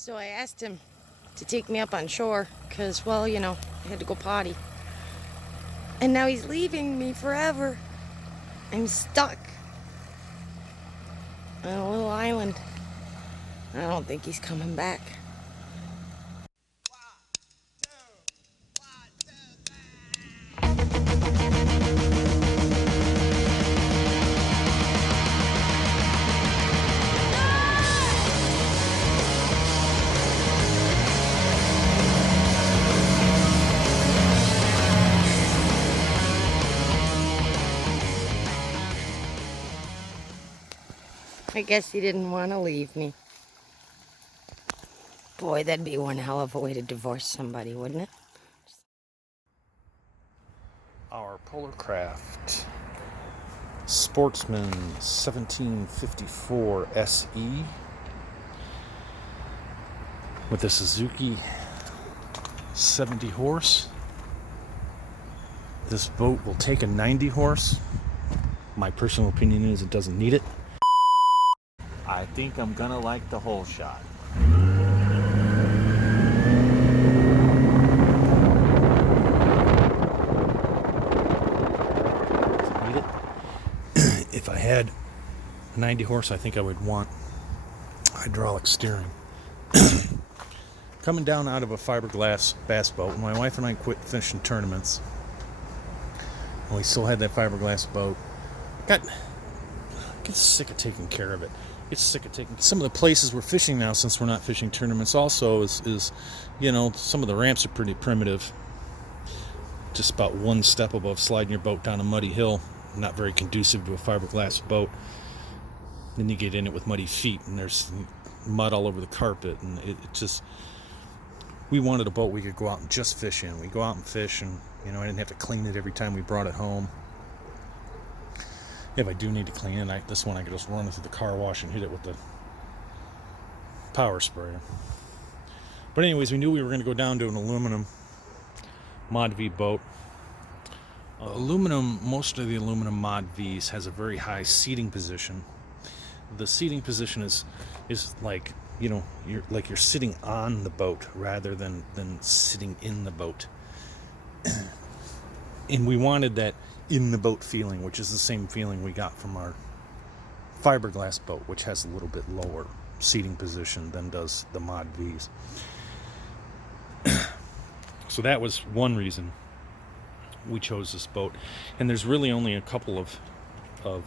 So I asked him to take me up on shore because, well, you know, I had to go potty. And now he's leaving me forever. I'm stuck on a little island. I don't think he's coming back. I guess he didn't want to leave me. Boy, that'd be one hell of a way to divorce somebody, wouldn't it? Our Polar Kraft Sportsman 1754 SE with a Suzuki 70 horse. This boat will take a 90 horse. My personal opinion is it doesn't need it. I think I'm gonna like the whole shot. Doesn't need it. If I had a 90 horse, I think I would want hydraulic steering. Coming down out of a fiberglass bass boat, my wife and I quit fishing tournaments. And we still had that fiberglass boat. Get sick of taking care of it. Get sick of taking some of the places we're fishing now, since we're not fishing tournaments. Also, is you know, some of the ramps are pretty primitive. Just about one step above sliding your boat down a muddy hill. Not very conducive to a fiberglass boat. Then you get in it with muddy feet, and there's mud all over the carpet, and it just. We wanted a boat we could go out and just fish in. We go out and fish, and you know, I didn't have to clean it every time we brought it home. If I do need to clean it, this one I could just run it through the car wash and hit it with the power sprayer. But anyways, we knew we were going to go down to an aluminum Mod V boat. Most of the aluminum Mod Vs has a very high seating position. The seating position is like, you know, you're sitting on the boat rather than sitting in the boat. And we wanted that in the boat feeling, which is the same feeling we got from our fiberglass boat, which has a little bit lower seating position than does the Mod Vs. So that was one reason we chose this boat. And there's really only a couple of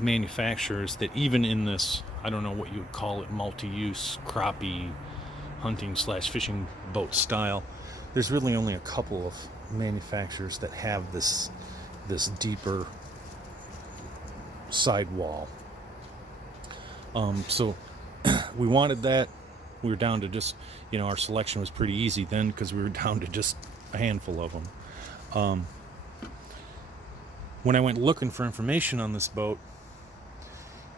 manufacturers that, even in this, I don't know what you would call it, multi-use crappie hunting / fishing boat style, there's really only a couple of manufacturers that have this deeper sidewall. So we wanted that. We were down to just, you know, our selection was pretty easy then, because we were down to just a handful of them. When I went looking for information on this boat,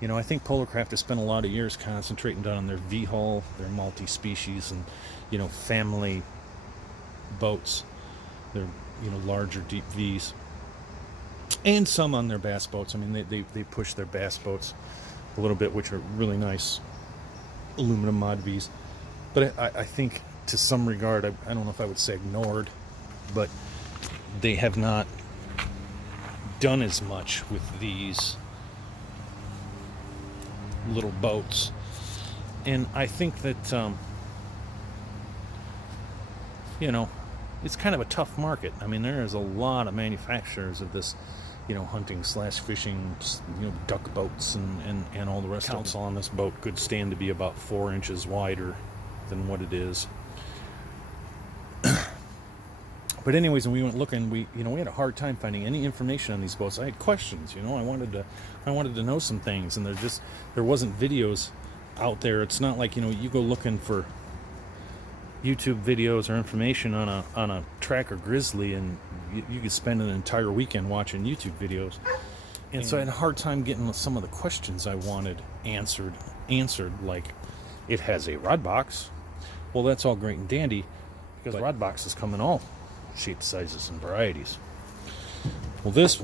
you know, I think PolarKraft has spent a lot of years concentrating down on their V-hull, their multi-species, and, you know, family boats. They're, you know, larger, deep Vs. And some on their bass boats. I mean, they push their bass boats a little bit, which are really nice aluminum Mod Vs. But I think, to some regard, I don't know if I would say ignored, but they have not done as much with these little boats. And I think that, you know, it's kind of a tough market. I mean, there is a lot of manufacturers of this, you know, hunting / fishing, you know, duck boats and all the rest. Council on this boat could stand to be about 4 inches wider than what it is. But anyways, when we went looking, we had a hard time finding any information on these boats. I had questions, you know. I wanted to know some things, and there wasn't videos out there. It's not like, you know, you go looking for YouTube videos or information on a Tracker Grizzly, and you could spend an entire weekend watching YouTube videos. And so I had a hard time getting some of the questions I wanted answered. Like, it has a rod box. Well, that's all great and dandy, because rod boxes come in all shapes, sizes, and varieties. Well, this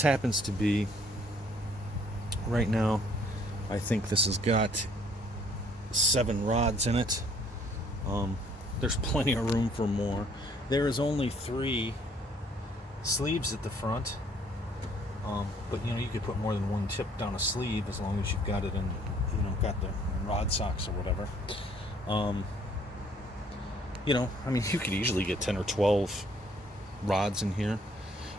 happens to be, right now, I think this has got 7 rods in it. There's plenty of room for more. There is only 3 sleeves at the front, but you know, you could put more than one tip down a sleeve as long as you've got it in, you know, got the rod socks or whatever. You know, I mean, you could easily get 10 or 12 rods in here.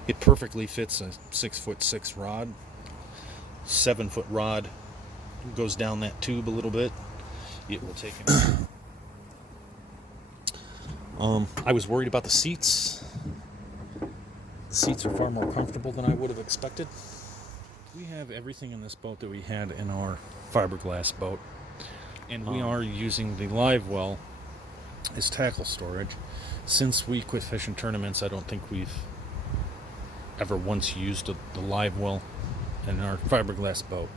It perfectly fits a 6'6" rod. 7-foot rod goes down that tube a little bit. It will take it. I was worried about the seats. The seats are far more comfortable than I would have expected. We have everything in this boat that we had in our fiberglass boat, and we are using the live well as tackle storage. Since we quit fishing tournaments, I don't think we've ever once used the live well in our fiberglass boat.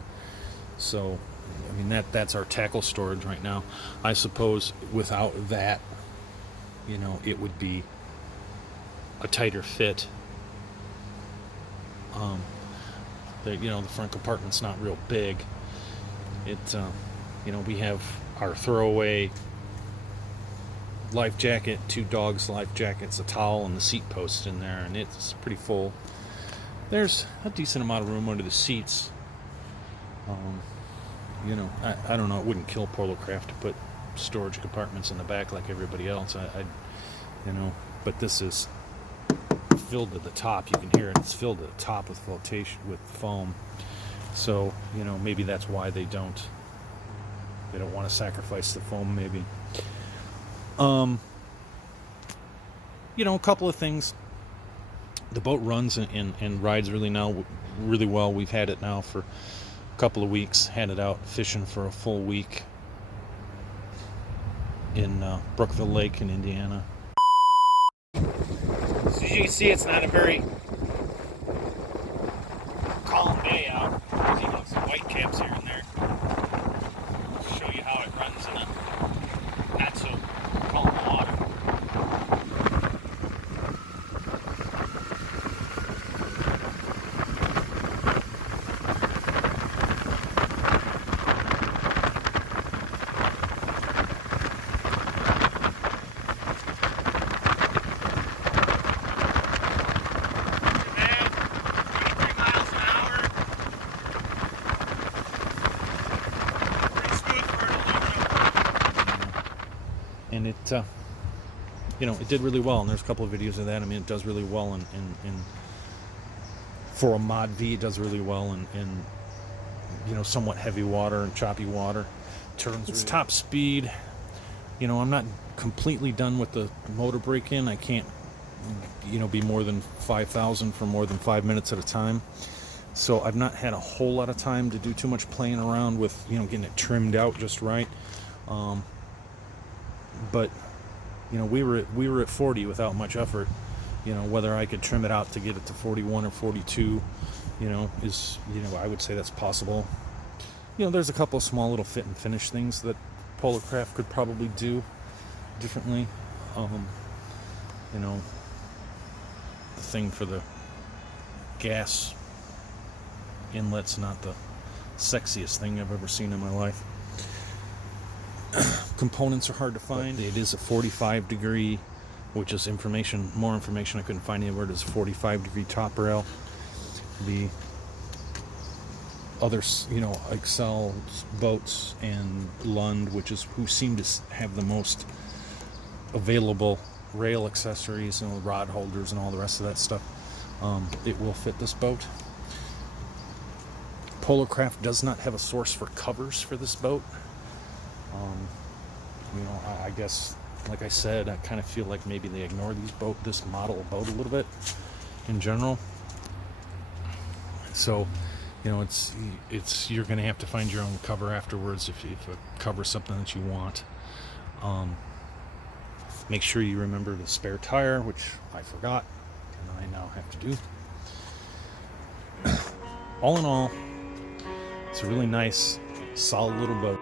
So, I mean, that's our tackle storage right now. I suppose without that, you know, it would be a tighter fit. You know, the front compartment's not real big. You know, we have our throwaway life jacket, 2 dogs' life jackets, a towel, and the seat post in there, and it's pretty full. There's a decent amount of room under the seats. You know, I don't know, it wouldn't kill Polar Kraft to put storage compartments in the back like everybody else. You know, but this is filled to the top. You can hear it. It's filled to the top with flotation, with foam. So, you know, maybe that's why they don't want to sacrifice the foam, maybe. You know, a couple of things. The boat runs and rides really well. We've had it now for a couple of weeks. Had it out fishing for a full week in Brookville Lake in Indiana. So as you can see, it's not a very calm day out. There's even some white caps here and there. I'll show you how it runs in a not so calm water. And it, you know, it did really well, and there's a couple of videos of that. I mean, it does really well in for a mod V. It does really well in you know, somewhat heavy water and choppy water. Turns. It's really top speed. You know, I'm not completely done with the motor break-in. I can't, you know, be more than 5,000 for more than 5 minutes at a time. So I've not had a whole lot of time to do too much playing around with, you know, getting it trimmed out just right. But you know, we were at 40 without much effort. You know, whether I could trim it out to get it to 41 or 42, you know, is, you know, I would say that's possible. You know, there's a couple of small little fit and finish things that PolarKraft could probably do differently. You know, the thing for the gas inlet's not the sexiest thing I've ever seen in my life. Components are hard to find. It is a 45 degree, which is more information I couldn't find anywhere. It is a 45 degree top rail. The other, you know, Excel boats and Lund, who seem to have the most available rail accessories, you know, rod holders and all the rest of that stuff, it will fit this boat. PolarKraft does not have a source for covers for this boat. You know, I guess, like I said, I kind of feel like maybe they ignore this model of boat a little bit in general. So, you know, it's you're going to have to find your own cover afterwards if a cover is something that you want. Make sure you remember the spare tire, which I forgot, and I now have to do. All in all, it's a really nice, solid little boat.